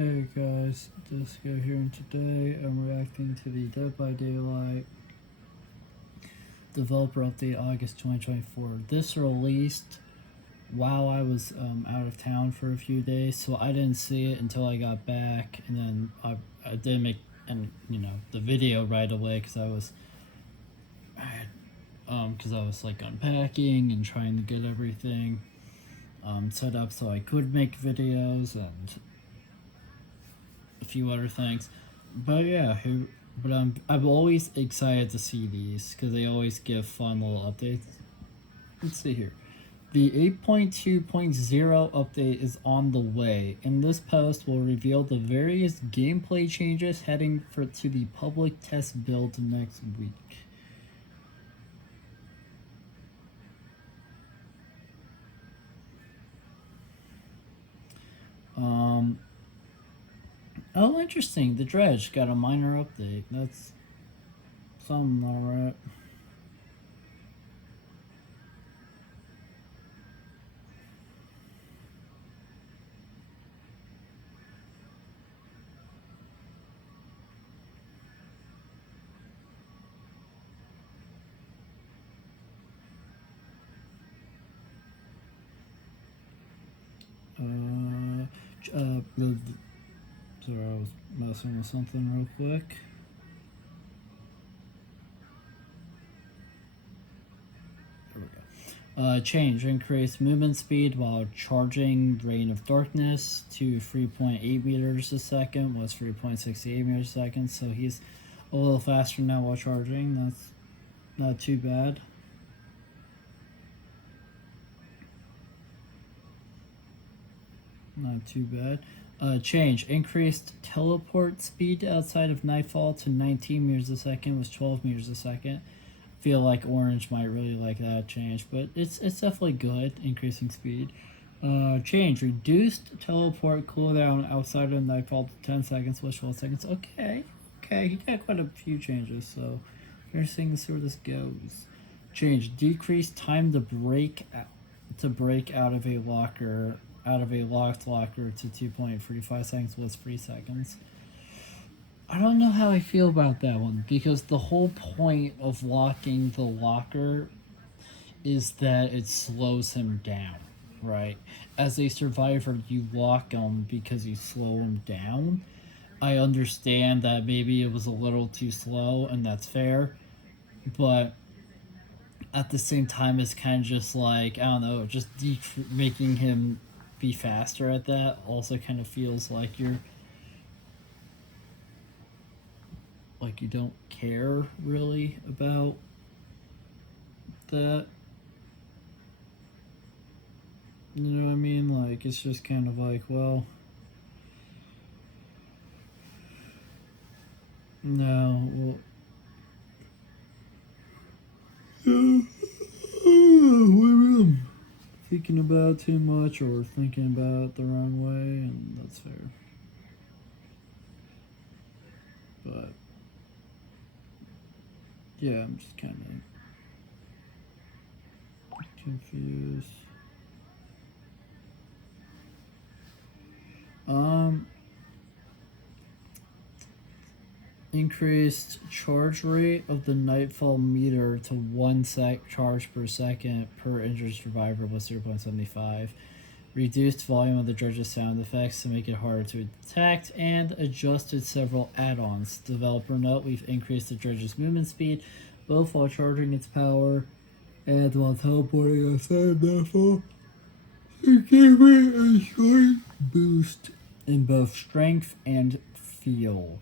Hey guys, D1sco here, and today I'm reacting to the Dead by Daylight developer update August 2024. This released while I was out of town for a few days, so I didn't see it until I got back, and then I didn't make the video right away because I was like unpacking and trying to get everything set up so I could make videos and a few other things. But yeah, I'm always excited to see these because they always give fun little updates. Let's see here. The 8.2.0 update is on the way. In this post, we'll reveal the various gameplay changes heading to the public test build next week. Oh, interesting. The Dredge got a minor update. That's something, alright. Sorry, I was messing with something real quick. There we go. Change. Increase movement speed while charging Reign of Darkness to 3.8 meters a second, was 3.68 meters a second, so he's a little faster now while charging. That's not too bad. Not too bad. Change. Increased teleport speed outside of Nightfall to 19 meters a second, was 12 meters a second. Feel like Orange might really like that change, but it's definitely good, increasing speed. Change. Reduced teleport cooldown outside of Nightfall to 10 seconds, was 12 seconds. Okay, he got quite a few changes, so interesting to see where this goes. Change. Decreased time to break out of a locked locker to 2.35 seconds, was 3 seconds. I don't know how I feel about that one, because the whole point of locking the locker is that it slows him down, right? As a survivor, you lock him because you slow him down. I understand that maybe it was a little too slow, and that's fair, but at the same time, it's kind of just like, I don't know, just making him be faster at that also kind of feels like you don't care really about that. You know what I mean? Like, it's just kind of like, well, no, well, thinking about too much or thinking about it the wrong way, and that's fair. But yeah, I'm just kind of confused. Increased charge rate of the Nightfall meter to 1 charge per second per injured survivor, was 0.75. Reduced volume of the Dredge's sound effects to make it harder to detect, and adjusted several add-ons. Developer note: we've increased the Dredge's movement speed, both while charging its power and while teleporting outside Nightfall, to give it a slight boost in both strength and feel.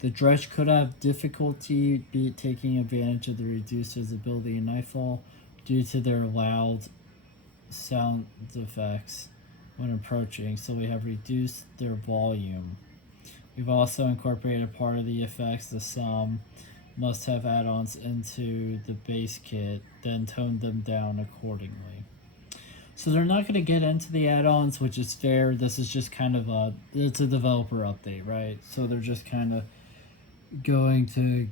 The Dredge could have difficulty taking advantage of the reduced visibility in Nightfall due to their loud sound effects when approaching, so we have reduced their volume. We've also incorporated part of the effects, the some must-have add-ons, into the base kit, then toned them down accordingly. So they're not going to get into the add-ons, which is fair. This is just kind of it's a developer update, right? So they're just kind of going to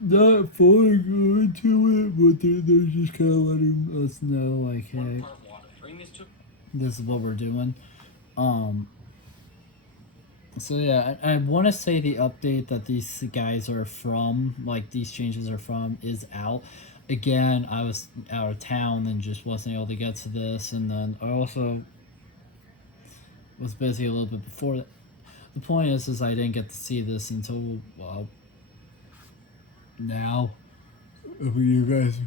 not fully go into it, but they're just kind of letting us know, like, hey, this is what we're doing. So yeah, I want to say the update that these guys are from, like these changes are from, is out. Again, I was out of town and just wasn't able to get to this, and then I also was busy a little bit before that. The point is I didn't get to see this until now. If you guys,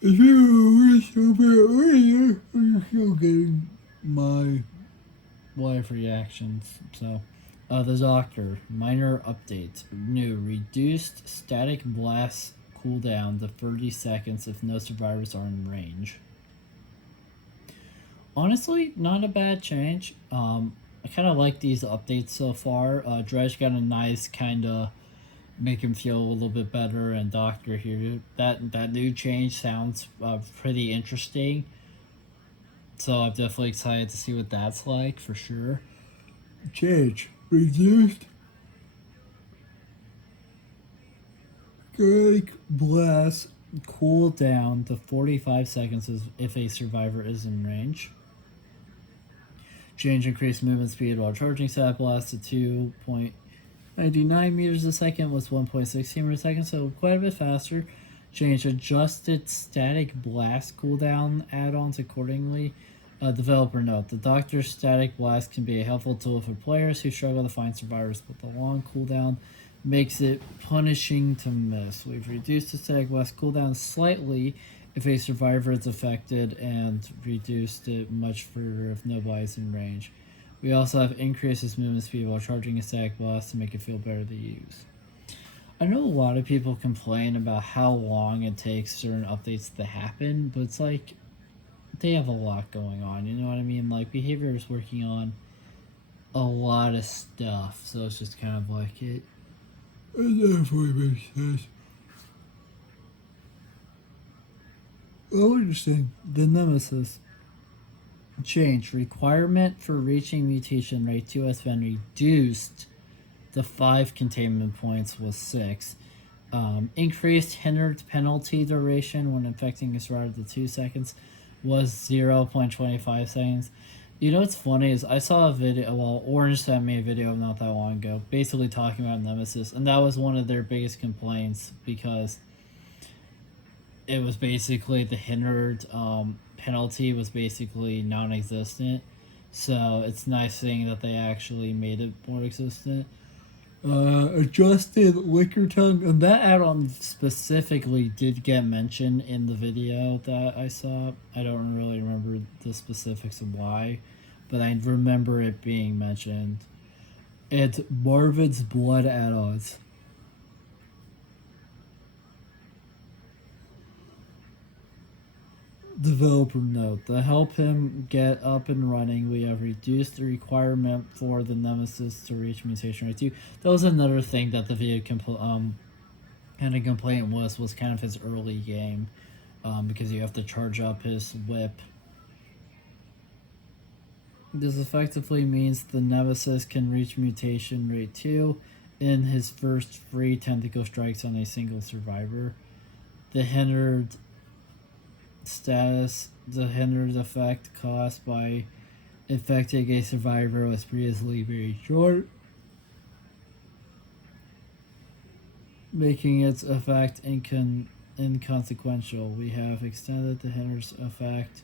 if you were still earlier, you're still getting my live reactions. So, the Doctor, minor update. New, reduced static blast cooldown to 30 seconds if no survivors are in range. Honestly, not a bad change. I kind of like these updates so far. Dredge got a nice kind of make him feel a little bit better, and Doctor here, that new change sounds pretty interesting. So I'm definitely excited to see what that's like for sure. Change reduced Great blast cool down to 45 seconds if a survivor is in range. Change increased movement speed while charging stat blast to 2.99 meters a second was 1.16 meters a second, so quite a bit faster. Change adjusted static blast cooldown add-ons accordingly. Developer note: the Doctor's static blast can be a helpful tool for players who struggle to find survivors, but the long cooldown makes it punishing to miss. We've reduced the static blast cooldown slightly if a survivor is affected, and reduced it much further if nobody's in range. We also have increased its movement speed while charging a static blast to make it feel better to use. I know a lot of people complain about how long it takes certain updates to happen, but it's like they have a lot going on, you know what I mean? Like, Behavior is working on a lot of stuff, so it's just kind of like it definitely makes sense. Oh, interesting. The Nemesis. Change. Requirement for reaching mutation rate 2 has been reduced to 5 containment points was 6. Increased hindered penalty duration when infecting is rather than 2 seconds was 0.25 seconds. You know what's funny is I saw a video, well, Orange sent me a video not that long ago, basically talking about Nemesis, and that was one of their biggest complaints because it was basically the hindered penalty was basically non-existent. So it's nice seeing that they actually made it more existent. Adjusted liquor tongue, and that add-on specifically did get mentioned in the video that I saw. I don't really remember the specifics of why, but I remember it being mentioned. It's Marvin's Blood add-ons. Developer note: to help him get up and running, we have reduced the requirement for the Nemesis to reach mutation rate 2. That was another thing that the video kind of complaint was kind of his early game, because you have to charge up his whip. This effectively means the Nemesis can reach mutation rate 2 in his first free tentacle strikes on a single survivor. The hindered status, the hindered effect caused by infecting a survivor was previously very short, making its effect inconsequential. We have extended the hindered effect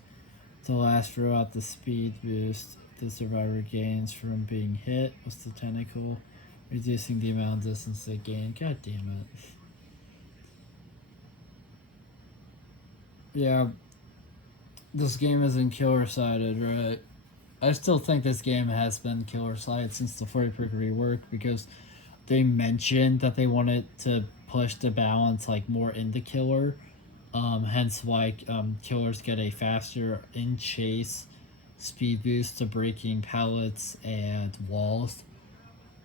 to last throughout the speed boost the survivor gains from being hit with the tentacle, reducing the amount of distance they gain. God damn it. Yeah, this game isn't killer sided, right? I still think this game has been killer sided since the 40 rework, because they mentioned that they wanted to push the balance like more into killer. Hence why killers get a faster in chase speed boost to breaking pallets and walls.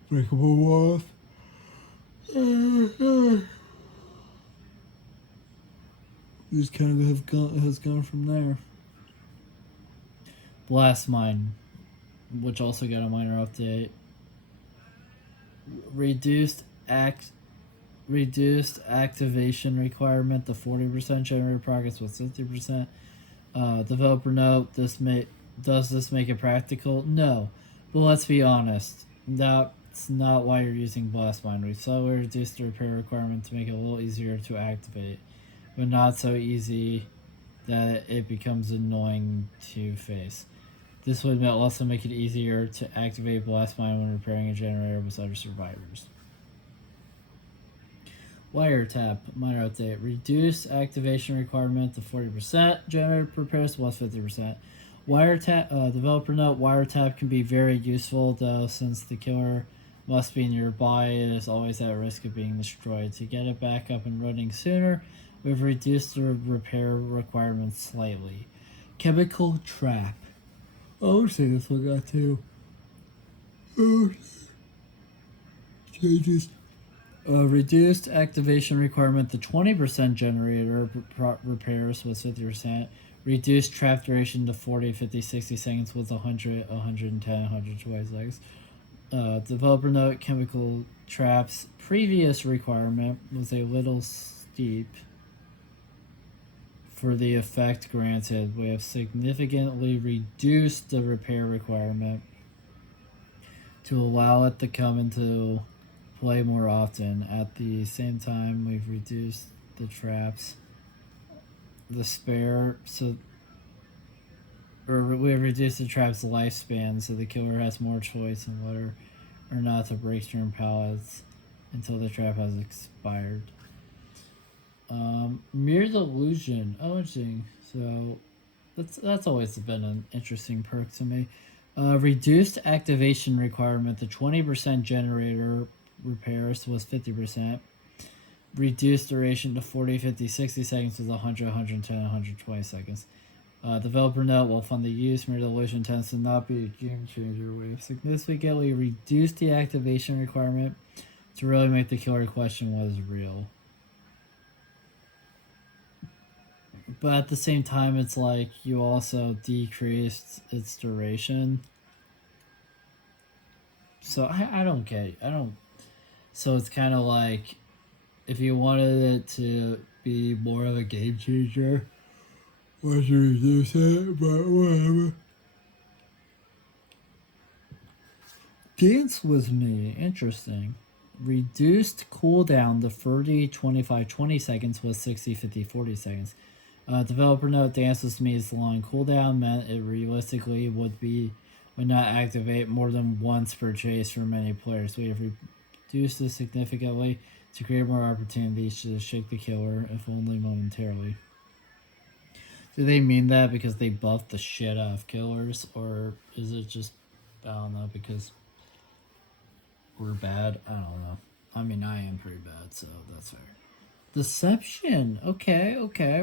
Breakable walls. Just kind of has gone from there. Blast Mine, which also got a minor update. Reduced activation requirement to 40%. Generated progress was 50%. Developer note: does this make it practical? No, but let's be honest. That's not why you're using Blast Mine. We slowly reduced the repair requirement to make it a little easier to activate, but not so easy that it becomes annoying to face. This would also make it easier to activate Blast Mine when repairing a generator with other survivors. Wiretap, minor update. Reduce activation requirement to 40%. Generator repairs was 50%. Wiretap, developer note, wiretap can be very useful though, since the killer must be nearby. It is always at risk of being destroyed. To get it back up and running sooner, we've reduced the repair requirements slightly. Chemical trap. Oh, say this one got too. Oh, changes. Reduced activation requirement to 20%. Generator repairs was 50%. Reduced trap duration to 40, 50, 60 seconds was 100, 110, 120 seconds. Developer note, chemical traps previous requirement was a little steep for the effect granted. We have significantly reduced the repair requirement to allow it to come into play more often. At the same time, we've reduced the traps. The spare, we have reduced the trap's lifespan, so the killer has more choice in whether or not to break certain pallets until the trap has expired. Mere delusion. Oh, interesting. So that's always been an interesting perk to me. Reduced activation requirement to 20%. Generator repairs was 50%. Reduced duration to 40, 50, 60 seconds was 100, 110, 120 seconds. Developer note, while fun to use, Mere Delusion tends to not be a game changer. We have significantly reduced the activation requirement to really make the killer question was real. But at the same time, it's like you also decreased its duration. So I don't get it. I don't. So it's kind of like if you wanted it to be more of a game changer, why should you reduce it? But whatever. Dance with me. Interesting. Reduced cooldown to 30, 25, 20 seconds was 60, 50, 40 seconds. Developer note, Dance with me's long cooldown meant it realistically would not activate more than once per chase for many players. We have reduced this significantly to create more opportunities to shake the killer, if only momentarily. Do they mean that because they buffed the shit out of killers, or is it just, I don't know, because we're bad? I don't know. I mean, I am pretty bad, so that's fair. Deception. Okay.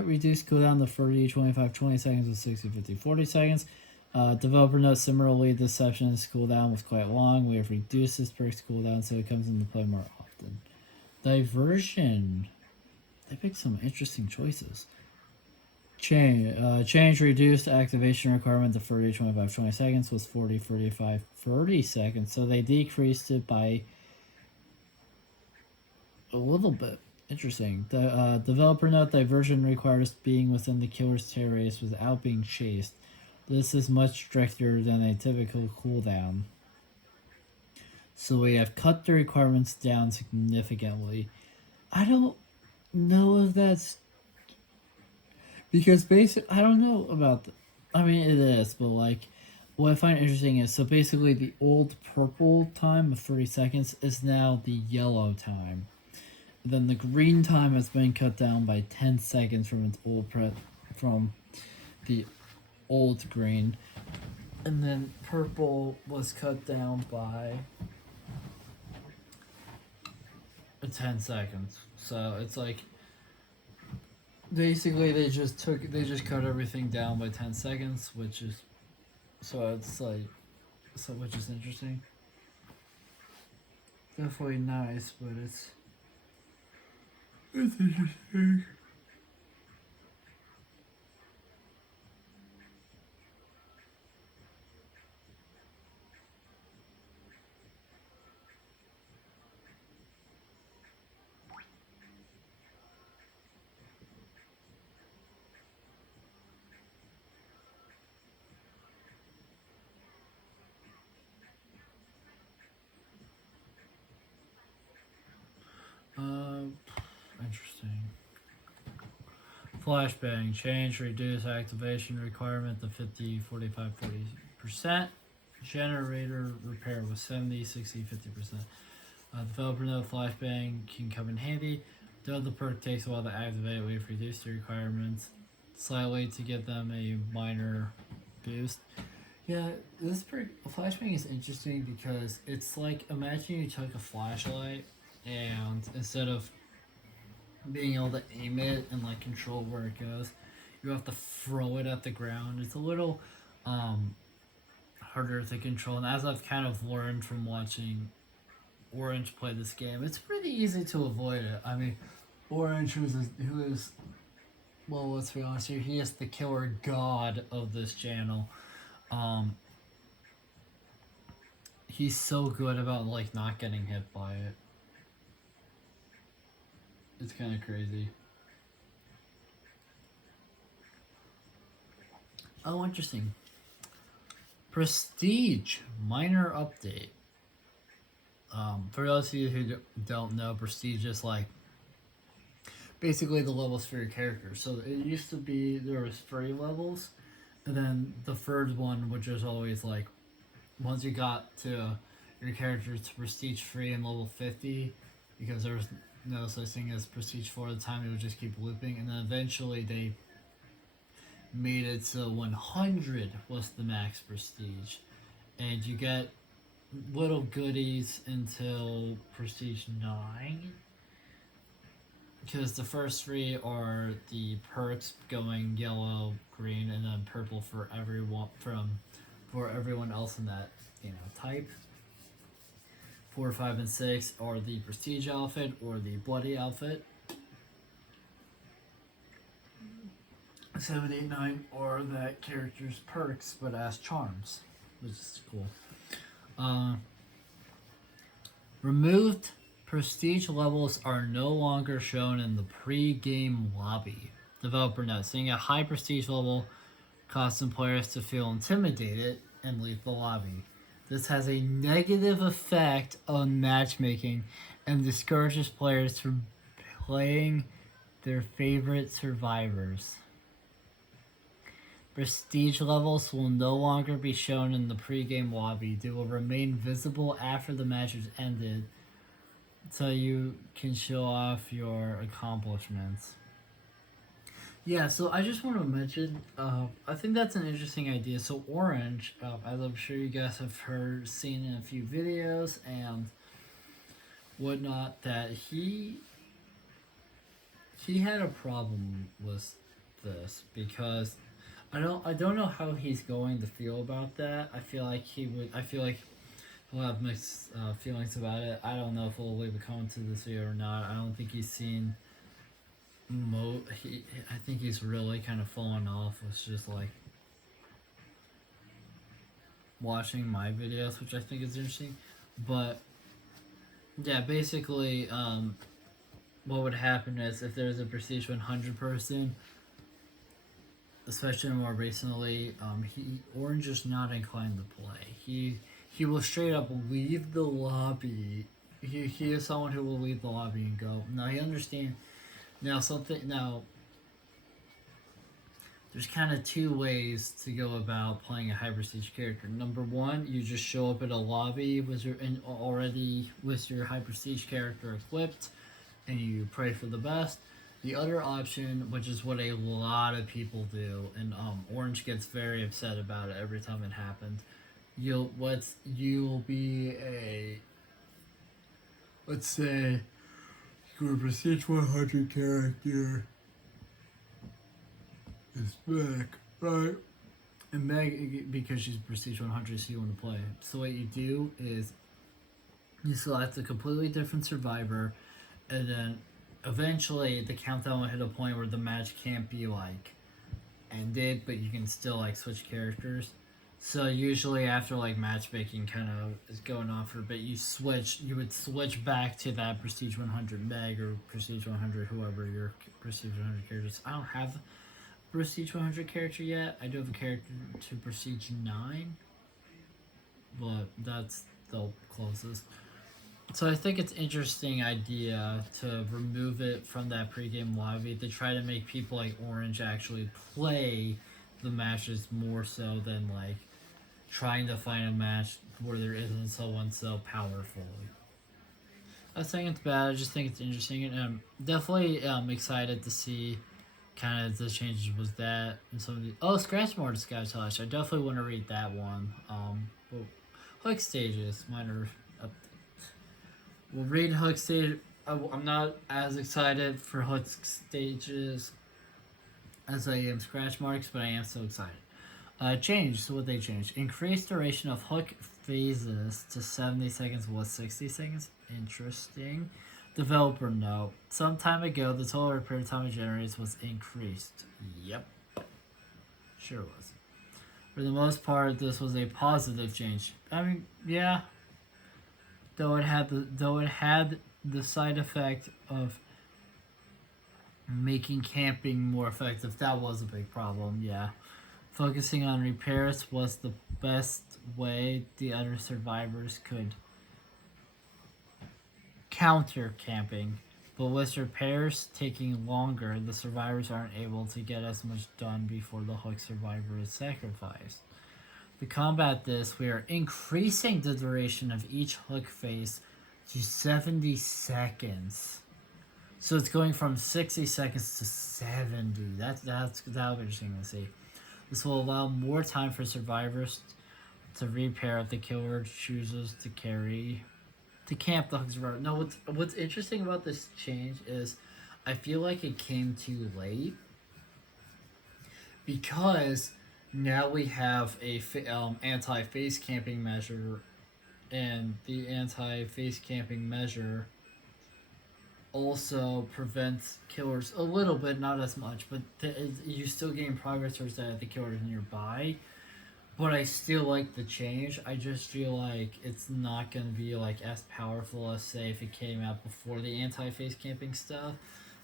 Reduce cooldown to 30, 25, 20 seconds with 60, 50, 40 seconds. Developer note, similarly, Deception's cooldown was quite long. We have reduced this perk's cooldown so it comes into play more often. Diversion. They picked some interesting choices. Change reduced activation requirement to 30, 25, 20 seconds was 40, 45, 30 seconds. So they decreased it by a little bit. Interesting. The developer note, diversion requires being within the killer's terrorius without being chased. This is much stricter than a typical cooldown. So we have cut the requirements down significantly. I don't know if that's because I don't know about I mean, it is, but like, what I find interesting is so basically the old purple time of 30 seconds is now the yellow time. Then the green time has been cut down by 10 seconds from its from the old green, and then purple was cut down by 10 seconds. So it's like basically they just cut everything down by 10 seconds, which is which is interesting. Definitely nice, but it's interesting. Flashbang, change, reduce activation requirement to 50, 45, 40%. Generator repair was 70, 60, 50%. Developer note flashbang can come in handy. Though the perk takes a while to activate, we've reduced the requirements slightly to give them a minor boost. Yeah, this flashbang is interesting because it's like, imagine you took a flashlight and instead of being able to aim it and like control where it goes, you have to throw it at the ground. It's a little harder to control, and as I've kind of learned from watching Orange play this game, it's pretty easy to avoid it. I mean, Orange, who is well, let's be honest here, he is the killer god of this channel. He's so good about like not getting hit by it. It's kind of crazy. Oh, interesting. Prestige minor update. For those of you who don't know, Prestige is like basically the levels for your character. So it used to be there was 3 levels, and then the third one, which was always like once you got to your character to Prestige 3 and level 50, because there was no such thing as Prestige 4 at the time, it would just keep looping, and then eventually they made it so 100 was the max Prestige, and you get little goodies until Prestige 9, because the first 3 are the perks going yellow, green, and then purple for everyone else in that type. 4, 5, and 6 are the Prestige outfit or the Bloody outfit. 7, 8, 9 are that character's perks but as charms, which is cool. Removed Prestige levels are no longer shown in the pre-game lobby. Developer notes, seeing a high Prestige level causes players to feel intimidated and leave the lobby. This has a negative effect on matchmaking and discourages players from playing their favorite survivors. Prestige levels will no longer be shown in the pre-game lobby. They will remain visible after the match is ended, so you can show off your accomplishments. Yeah, so I just want to mention, I think that's an interesting idea. So Orange, as I'm sure you guys have seen in a few videos and whatnot, that he had a problem with this because I don't know how he's going to feel about that. I feel like he'll have mixed feelings about it. I don't know if he'll leave a comment to this video or not. I don't think he's seen I think he's really kind of fallen off with just like watching my videos, which I think is interesting. But yeah, basically what would happen is if there's a Prestige 100 person, especially more recently, Orange is not inclined to play. He will straight up leave the lobby. He is someone who will leave the lobby and go. Now he understands. Now there's kind of 2 ways to go about playing a high Prestige character. Number 1, you just show up at a lobby with your high Prestige character equipped, and you pray for the best. The other option, which is what a lot of people do, and Orange gets very upset about it every time it happens. You'll be a, let's say, your Prestige 100 character is Meg, right? And Meg, because she's Prestige 100, so you want to play. So what you do is you select a completely different survivor, and then eventually the countdown will hit a point where the match can't be like ended, but you can still like switch characters. So usually after like matchmaking kind of is going on for a bit, you would switch back to that Prestige 100 Meg or Prestige 100 whoever your Prestige 100 characters. I don't have a Prestige 100 character yet. I do have a character to Prestige 9, but that's the closest. So I think it's interesting idea to remove it from that pregame lobby to try to make people like Orange actually play the matches more so than like trying to find a match where there isn't someone so powerful. I think it's bad. I just think it's interesting, and I'm definitely excited to see kind of the changes with that and some of the Scratch Marks got touched. I definitely want to read that one. But Hook stages, minor updates. We'll read Hook stage. I'm not as excited for Hook stages as I am Scratch Marks, but I am so excited. Change. So what they changed? Increased duration of hook phases to 70 seconds was 60 seconds. Interesting. Developer note. Some time ago, the total repair time of generators was increased. Yep. Sure was. For the most part, this was a positive change. I mean, yeah. Though it had the side effect of making camping more effective. That was a big problem, yeah. Focusing on repairs was the best way the other survivors could counter camping. But with repairs taking longer, the survivors aren't able to get as much done before the hook survivor is sacrificed. To combat this, we are increasing the duration of each hook phase to 70 seconds. So it's going from 60 seconds to 70. That'll be interesting to see. This will allow more time for survivors to repair if the killer chooses to camp the hook survivor. Now, what's interesting about this change is I feel like it came too late because now we have a anti-face camping measure, and the anti-face camping measure also prevents killers a little bit, not as much, but you still gain progress towards that the killer's nearby. But I still like the change. I just feel like it's not going to be like as powerful as say if it came out before the anti-face camping stuff.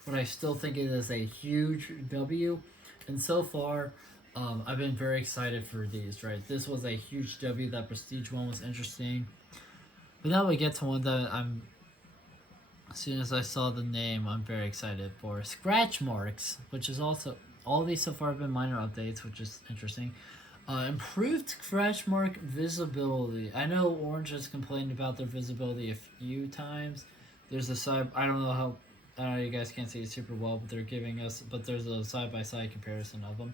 But I still think it is a huge W. And so far, I've been very excited for these, right? This was a huge W. That Prestige one was interesting. But now we get to one that as soon as I saw the name, I'm very excited for. Scratch Marks, which is also, all these so far have been minor updates, which is interesting. Improved scratch mark visibility. I know Orange has complained about their visibility a few times. There's a side, I don't know you guys can't see it super well, but they're giving us, but there's a side-by-side comparison of them,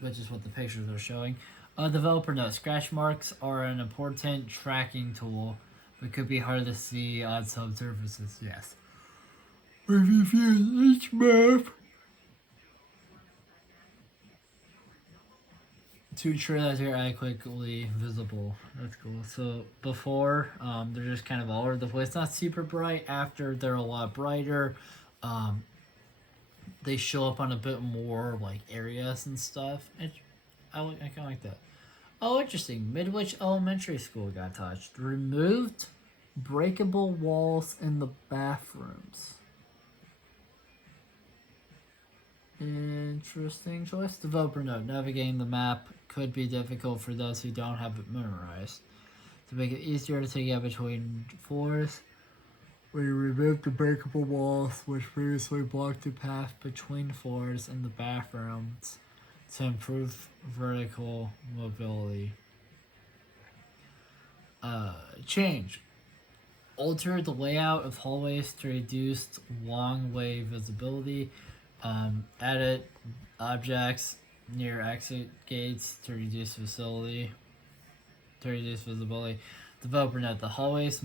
which is what the pictures are showing. Developer note, scratch marks are an important tracking tool, but could be hard to see on some surfaces, yes. If you view each map to ensure that they're adequately visible. That's cool. So before, they're just kind of all over the place. Not super bright. After, they're a lot brighter. They show up on a bit more like areas and stuff. I kind of like that. Oh, interesting. Midwich Elementary School got touched. Removed breakable walls in the bathrooms. Interesting choice. Developer note, navigating the map could be difficult for those who don't have it memorized. To make it easier to take out between floors, we removed the breakable walls which previously blocked the path between floors in the bathrooms to improve vertical mobility. Change. Alter the layout of hallways to reduce long-way visibility. Added objects near exit gates to reduce visibility. Developer note, the hallways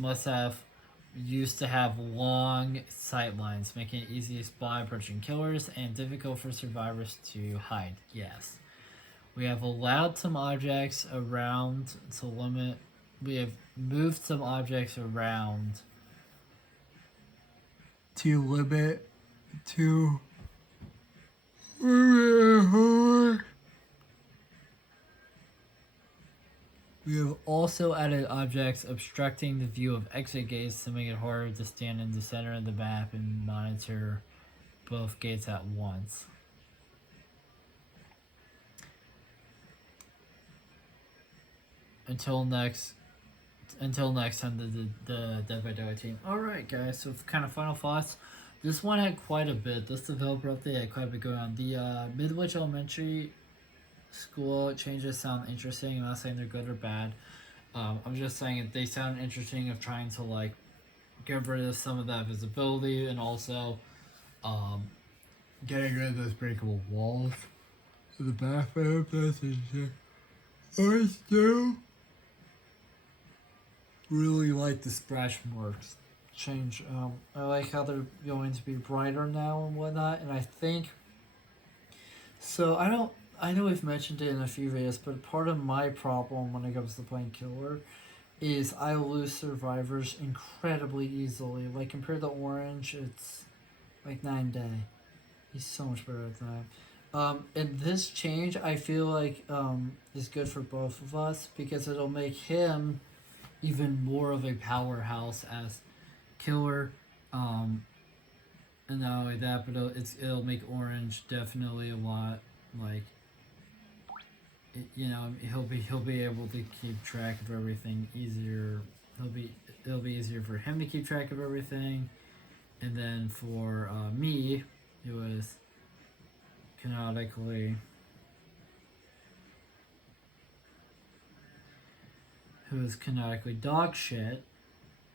used to have long sight lines, making it easy to spot approaching killers and difficult for survivors to hide. Yes. We have allowed some objects around to limit. We have moved some objects around to limit to. We have also added objects obstructing the view of exit gates to make it harder to stand in the center of the map and monitor both gates at once. Until next until next time, the Dead by Daylight team. Alright, guys, so kind of final thoughts. This one had quite a bit. This developer update had quite a bit going on. The Midwich Elementary School changes sound interesting. I'm not saying they're good or bad. I'm just saying they sound interesting of trying to like get rid of some of that visibility and also um, getting rid of those breakable walls in the bathroom. That's interesting. I still really like the splash marks change. I like how they're going to be brighter now and whatnot, and I think so. I know we've mentioned it in a few videos, but part of my problem when it comes to playing killer is I lose survivors incredibly easily. Like compared to Orange, it's like 9 day. He's so much better at that. And this change, I feel like is good for both of us because it'll make him even more of a powerhouse as killer. And not only that, but it'll make Orange definitely a lot like he'll be able to keep track of everything easier. It'll be easier for him to keep track of everything, and then for me, it was canonically dog shit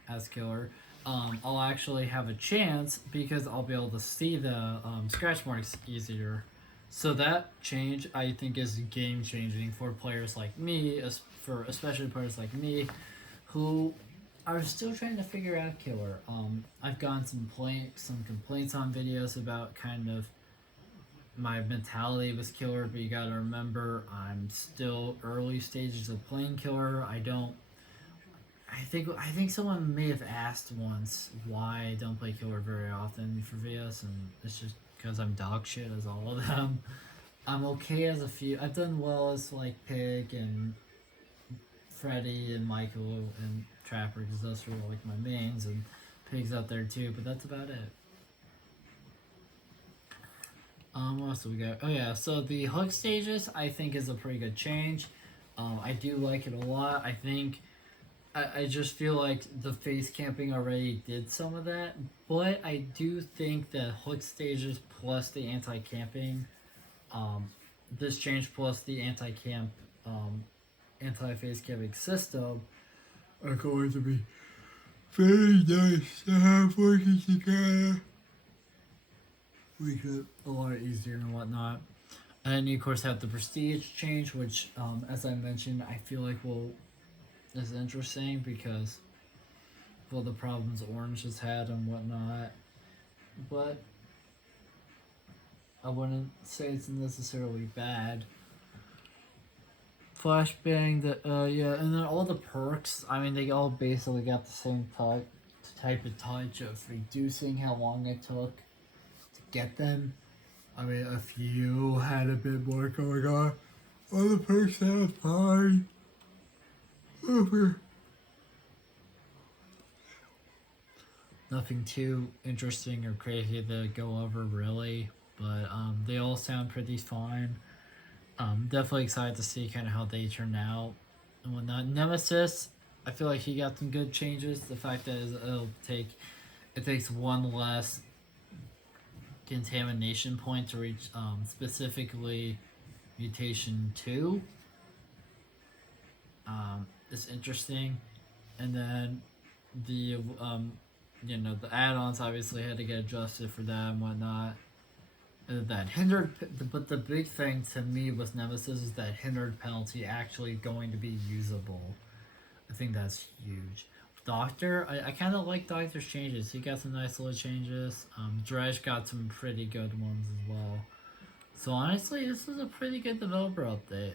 as killer. I'll actually have a chance because I'll be able to see the scratch marks easier. So that change I think is game changing for players like me, for especially players like me, who are still trying to figure out killer. I've gotten some complaints on videos about kind of my mentality with killer, but you gotta remember I'm still early stages of playing killer. I think someone may have asked once why I don't play killer very often for videos, and it's just because I'm dog shit as all of them. I'm okay as a few. I've done well as like Pig and Freddy and Michael and Trapper because those are like my mains, and Pig's out there too, but that's about it. What else do we got? Oh yeah, so the hook stages I think is a pretty good change. I do like it a lot. I think I just feel like the face camping already did some of that, but I do think that hook stages plus the anti-camping, this change plus the anti-face camping system are going to be very nice to have working together. Make it a lot easier and whatnot. And then you of course have the prestige change, which, as I mentioned, I feel like is interesting because of all the problems Orange has had and whatnot. But I wouldn't say it's necessarily bad. Flashbang, yeah, and then all the perks. I mean, they all basically got the same type of touch of reducing how long it took to get them. I mean, a few had a bit more going on. All the perks had fine. Nothing too interesting or crazy to go over, really, but they all sound pretty fine. Definitely excited to see kind of how they turn out and whatnot. Nemesis, I feel like he got some good changes. The fact that it takes one less contamination point to reach specifically mutation 2. It's interesting, and then the the add-ons obviously had to get adjusted for that and whatnot. That hindered, but the big thing to me with Nemesis is that hindered penalty actually going to be usable. I think that's huge. Doctor, I kind of like Doctor's changes. He got some nice little changes. Dredge got some pretty good ones as well. So honestly, this is a pretty good developer update.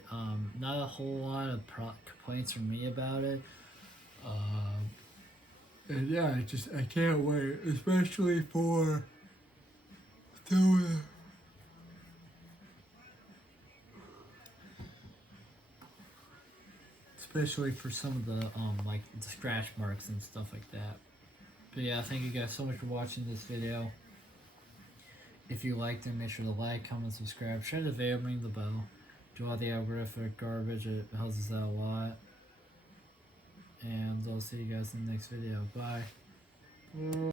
Not a whole lot of complaints from me about it. And yeah, I can't wait, especially for especially for some of the like the scratch marks and stuff like that. But yeah, thank you guys so much for watching this video. If you liked it, make sure to like, comment, subscribe, share the video, ring the bell. Do all the algorithmic garbage, it helps us out a lot. and I'll see you guys in the next video. Bye.